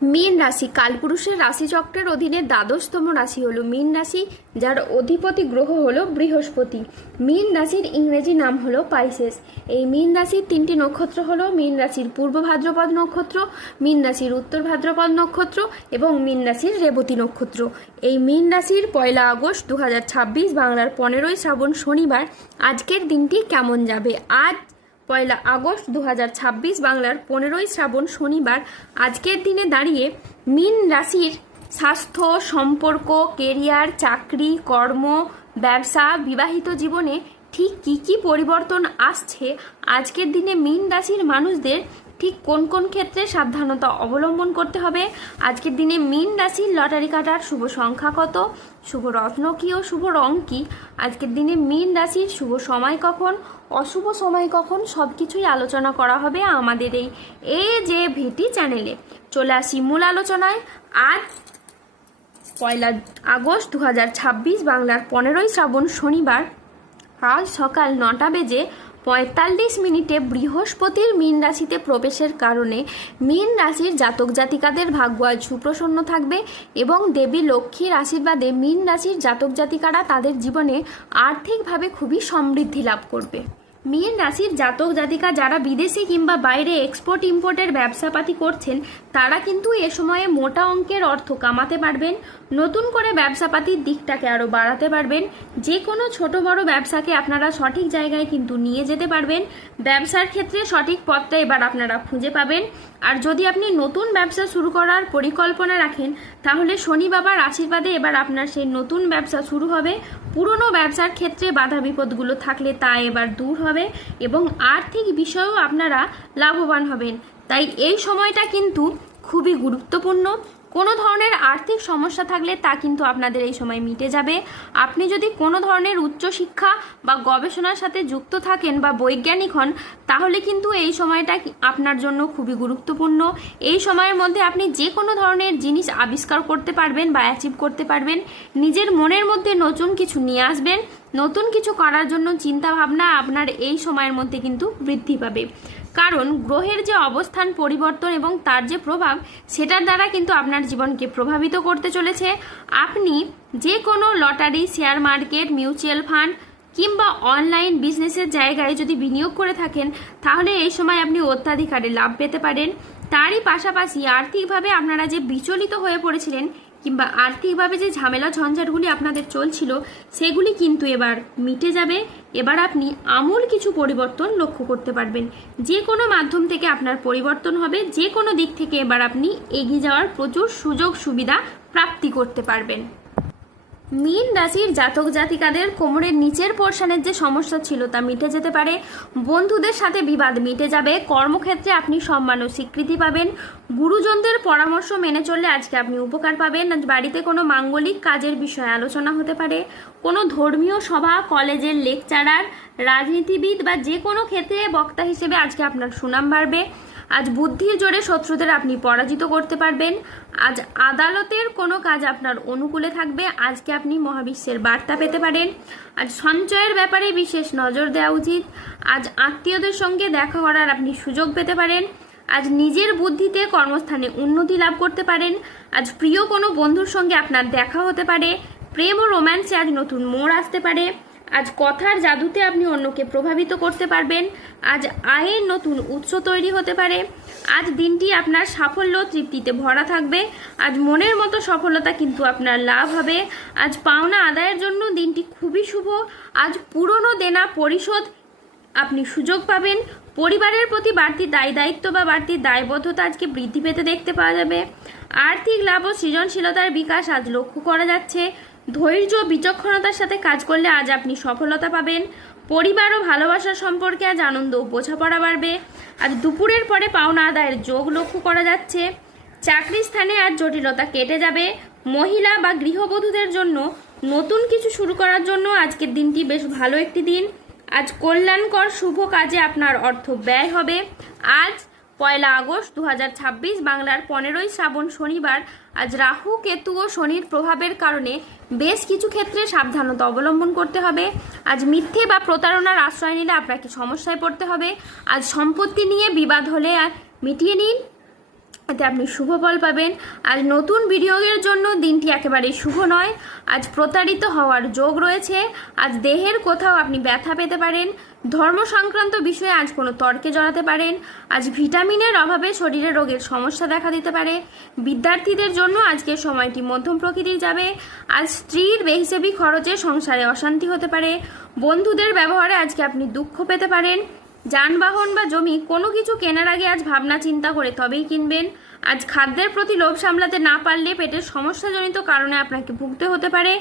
মীন রাশি কালপুরুষের রাশিচক্রের অধীনে দ্বাদশতম রাশি হলো মীন রাশি, যার অধিপতি গ্রহ হলো বৃহস্পতি। মীন রাশির ইংরেজি নাম হলো পাইসেস। এই মীন রাশির তিনটি নক্ষত্র হলো মীন রাশির পূর্ব ভাদ্রপদ নক্ষত্র, মীন রাশির উত্তর ভাদ্রপদ নক্ষত্র এবং মীন রাশির রেবতী নক্ষত্র। এই মীন রাশির 1 আগস্ট 2026 বাংলার 15ই শ্রাবণ শনিবার আজকের দিনটি কেমন যাবে? আজ 1 আগস্ট 2026 বাংলার 15ই শ্রাবণ শনিবার আজকের দিনে দাঁড়িয়ে মীন রাশির স্বাস্থ্য, সম্পর্ক, কেরিয়ার, চাকরি, কর্ম, ব্যবসা, বিবাহিত জীবনে ঠিক কী কী পরিবর্তন আসছে, আজকের দিনে মীন রাশির মানুষদের ঠিক কোন কোন ক্ষেত্রে সাবধানতা অবলম্বন করতে হবে, আজকের দিনে মীন রাশির লটারি কাটার শুভ সংখ্যা কত, শুভ রত্ন কী ও শুভ রং কী, আজকের দিনে মীন রাশির শুভ সময় কখন, অশুভ সময় কখন, সব কিছুই আলোচনা করা হবে আমাদের এই যে ভিটি চ্যানেলে। চলে আসি মূল আলোচনায়। আজ 1 আগস্ট 2026 বাংলার 15ই শ্রাবণ শনিবার আজ সকাল 9:45 বৃহস্পতির মীন রাশিতে প্রবেশের কারণে মীন রাশির জাতক জাতিকাদের ভাগ্য আজ সুপ্রসন্ন থাকবে এবং দেবী লক্ষ্মীর আশীর্বাদে মীন রাশির জাতক জাতিকারা তাদের জীবনে আর্থিকভাবে খুবই সমৃদ্ধি লাভ করবে। মীন রাশির জাতক জাতিকা যারা বিদেশে কিংবা বাইরে এক্সপোর্ট ইম্পোর্টের ব্যবসাপাতি করছেন, তারা কিন্তু এ সময়ে মোটা অঙ্কের অর্থ কামাতে পারবেন, নতুন করে ব্যবসাপাতির দিকটাকে আরও বাড়াতে পারবেন। যে কোনো ছোট বড় ব্যবসাকে আপনারা সঠিক জায়গায় কিন্তু নিয়ে যেতে পারবেন। ব্যবসার ক্ষেত্রে সঠিক পথটা এবার আপনারা খুঁজে পাবেন। আর যদি আপনি নতুন ব্যবসা শুরু করার পরিকল্পনা রাখেন, তাহলে শনি বাবার আশীর্বাদে এবার আপনার সেই নতুন ব্যবসা শুরু হবে। পুরনো ব্যবসার ক্ষেত্রে বাধা বিপদগুলো থাকলে তা এবার দূর হবে এবং আর্থিক বিষয়েও আপনারা লাভবান হবেন। তাই এই সময়টা কিন্তু খুবই গুরুত্বপূর্ণ। কোনো ধরনের আর্থিক সমস্যা থাকলে তা কিন্তু আপনাদের এই সময় মিটে যাবে। আপনি যদি কোনো ধরনের উচ্চশিক্ষা বা গবেষণার সাথে যুক্ত থাকেন বা বৈজ্ঞানিক হন, তাহলে কিন্তু এই সময়টা আপনার জন্য খুবই গুরুত্বপূর্ণ। এই সময়ের মধ্যে আপনি যে কোনো ধরনের জিনিস আবিষ্কার করতে পারবেন বা অ্যাচিভ করতে পারবেন। নিজের মনের মধ্যে নতুন কিছু নিয়ে আসবেন, নতুন কিছু করার জন্য চিন্তা ভাবনা আপনার এই সময়ের মধ্যে কিন্তু বৃদ্ধি পাবে। কারণ গ্রহের যে অবস্থান পরিবর্তন এবং তার যে প্রভাব, সেটার দ্বারা কিন্তু আপনার জীবনকে প্রভাবিত করতে চলেছে। আপনি যে কোনো lottery, share market, mutual fund কিংবা অনলাইন বিজনেসের জায়গায় যদি বিনিয়োগ করে থাকেন, তাহলে এই সময় আপনি অত্যাধিক লাভ পেতে পারেন। তারই পাশাপাশি আর্থিকভাবে আপনারা যে বিচলিত হয়ে পড়েছিলেন কিংবা আর্থিকভাবে যে ঝামেলা ঝঞ্ঝাটগুলি আপনাদের চলছিল, সেগুলি কিন্তু এবার মিটে যাবে। এবার আপনি আমূল কিছু পরিবর্তন লক্ষ্য করতে পারবেন। যে কোনো মাধ্যম থেকে আপনার পরিবর্তন হবে, যে কোনো দিক থেকে এবার আপনি এগিয়ে যাওয়ার প্রচুর সুযোগ সুবিধা প্রাপ্তি করতে পারবেন। মীন রাশির জাতক জাতিকাদের কোমরের নিচের পোর্শনের যে সমস্যা ছিল তা মিটে যেতে পারে। বন্ধুদের সাথে বিবাদ মিটে যাবে। কর্মক্ষেত্রে আপনি সম্মান ও স্বীকৃতি পাবেন। গুরুজনদের পরামর্শ মেনে চললে আজকে আপনি উপকার পাবেন। আজ বাড়িতে কোনো মাঙ্গলিক কাজের বিষয়ে আলোচনা হতে পারে। কোনো ধর্মীয় সভা, কলেজের লেকচারার, রাজনীতিবিদ বা যে কোনো ক্ষেত্রে বক্তা হিসেবে আজকে আপনার সুনাম বাড়বে। আজ বুদ্ধির জোরে শত্রুদের আপনি পরাজিত করতে পারবেন। আজ আদালতের কোনো কাজ আপনার অনুকূলে থাকবে। আজকে আপনি মহাবিশ্বের বার্তা পেতে পারেন। আজ সঞ্চয়ের ব্যাপারে বিশেষ নজর দেওয়া উচিত। আজ আত্মীয়দের সঙ্গে দেখা করার আপনি সুযোগ পেতে পারেন। আজ নিজের বুদ্ধিতে কর্মস্থানে উন্নতি লাভ করতে পারেন। আজ প্রিয় কোনো বন্ধুর সঙ্গে আপনার দেখা হতে পারে। প্রেম ও রোম্যান্সে আজ নতুন মোড় আসতে পারে। আজ কথার জাদুতে আপনি অন্যকে প্রভাবিত করতে পারবেন। আজ আয়ের নতুন উৎস তৈরি হতে পারে। আজ দিনটি আপনার সাফল্য তৃপ্তিতে ভরা থাকবে। আজ মনের মতো সফলতা কিন্তু আপনার লাভ হবে। আজ পাওনা আদায়ের জন্য দিনটি খুবই শুভ। আজ পুরনো দেনা পরিশোধ আপনি সুযোগ পাবেন। পরিবারের প্রতি বাড়তি দায়িত্ব বা বাড়তি দায়বদ্ধতা আজকে বৃদ্ধি পেতে দেখতে পাওয়া যাবে। আর্থিক লাভ ও সৃজনশীলতার বিকাশ আজ লক্ষ্য করা যাচ্ছে। ধৈর্য বিচক্ষণতার সাথে কাজ করলে আজ আপনি সফলতা পাবেন। পরিবার ও ভালোবাসার সম্পর্কে আজ আনন্দ ও বোঝাপড়া বাড়বে। আজ দুপুরের পরে পাওনা আদায়ের যোগ লক্ষ্য করা যাচ্ছে। চাকরির স্থানে আজ জটিলতা কেটে যাবে। মহিলা বা গৃহবধূদের জন্য নতুন কিছু শুরু করার জন্য আজকের দিনটি বেশ ভালো একটি দিন। আজ কল্যাণকর শুভ কাজে আপনার অর্থ ব্যয় হবে। আজ 1 আগস্ট 2026 বাংলার 15ই শ্রাবণ শনিবার আজ রাহু, কেতু ও শনির প্রভাবের কারণে বেশ কিছু ক্ষেত্রে সাবধানতা অবলম্বন করতে হবে। আজ মিথ্যে বা প্রতারণার আশ্রয় নিলে আপনাকে সমস্যায় পড়তে হবে। আজ সম্পত্তি নিয়ে বিবাদ হলে মিটিয়ে নিন। এতে আপনি শুভ ফল পাবেন। আজ নতুন বিনিয়োগের জন্য দিনটি একেবারে শুভ নয়। আজ প্রতারিত হওয়ার যোগ রয়েছে। আজ দেহের কোথাও আপনি ব্যথা পেতে পারেন। ধর্ম সংক্রান্ত বিষয়ে আজ কোনো তর্কে জড়াতে পারেন। আজ ভিটামিনের অভাবে শরীরে রোগের সমস্যা দেখা দিতে পারে। বিদ্যার্থীদের জন্য আজকের সময়টি মধ্যম প্রকৃতির যাবে। আজ স্ত্রীর বেহিসেবি খরচে সংসারে অশান্তি হতে পারে। বন্ধুদের ব্যবহারে আজকে আপনি দুঃখ পেতে পারেন। যানবাহন বা জমি কোনো কিছু কেনার আগে আজ ভাবনা চিন্তা করে তবেই কিনবেন। আজ খাদ্যের প্রতি লোভ সামলাতে না পারলে পেটের সমস্যাজনিত কারণে আপনাকে ভুগতে হতে পারে।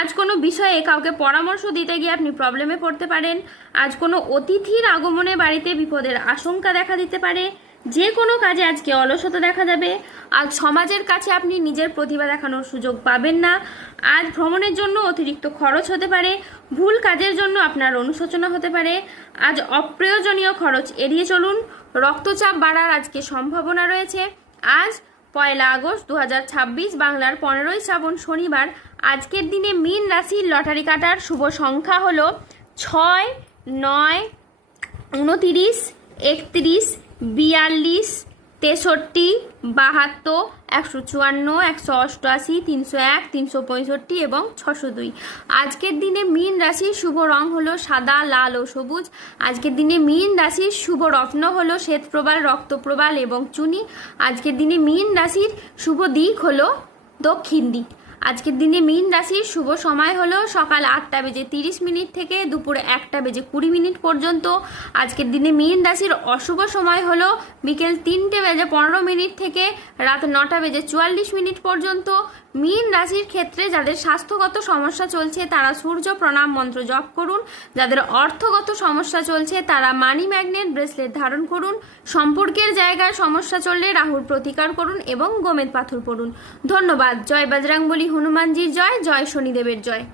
আজ কোনো বিষয়ে কাউকে পরামর্শ দিতে গিয়ে আপনি প্রবলেমে পড়তে পারেন। আজ কোনো অতিথির আগমনে বাড়িতে বিপদের আশঙ্কা দেখা দিতে পারে। যে কোনো কাজে আজকে অলসতা দেখা যাবে। আজ সমাজের কাছে আপনি নিজের প্রতিভা দেখানোর সুযোগ পাবেন না। আজ ভ্রমণের জন্য অতিরিক্ত খরচ হতে পারে। ভুল কাজের জন্য আপনার অনুশোচনা হতে পারে। আজ অপ্রয়োজনীয় খরচ এড়িয়ে চলুন। রক্তচাপ বাড়ার আজকে সম্ভাবনা রয়েছে। আজ 1 আগস্ট 2026 বাংলার 15ই শ্রাবণ শনিবার। আজকের দিনে মীন রাশির লটারি কাটার শুভ সংখ্যা হলো 6, 9, 29, 31, 42, 63, 72, 154, 188, 301, 365 এবং 602। আজকের দিনে মীন রাশির শুভ রং হলো সাদা, লাল ও সবুজ। আজকের দিনে মীন রাশির শুভ রত্ন হলো শ্বেতপ্রবাল, রক্তপ্রবাল এবং চুনি। আজকের দিনে মীন রাশির শুভ দিক হলো দক্ষিণ দিক। আজকের দিনে মীন রাশির শুভ সময় হলো সকাল 8:30 থেকে দুপুর 1:20 পর্যন্ত। আজকের দিনে মীন রাশির অশুভ সময় হলো বিকেল 3:15 থেকে রাত 9:44 পর্যন্ত। মীন রাশির ক্ষেত্রে যাদের স্বাস্থ্যগত সমস্যা চলছে তারা সূর্য প্রণাম মন্ত্র জপ করুন। যাদের অর্থগত সমস্যা চলছে তারা মানি ম্যাগনেট ব্রেসলেট ধারণ করুন। সম্পর্কের জায়গায় সমস্যা চললে রাহুর প্রতিকার করুন এবং গোমেদ পাথর পড়ুন। ধন্যবাদ। জয় বজরংবলী, হনুমানজির জয়, জয় শনিদেবের জয়।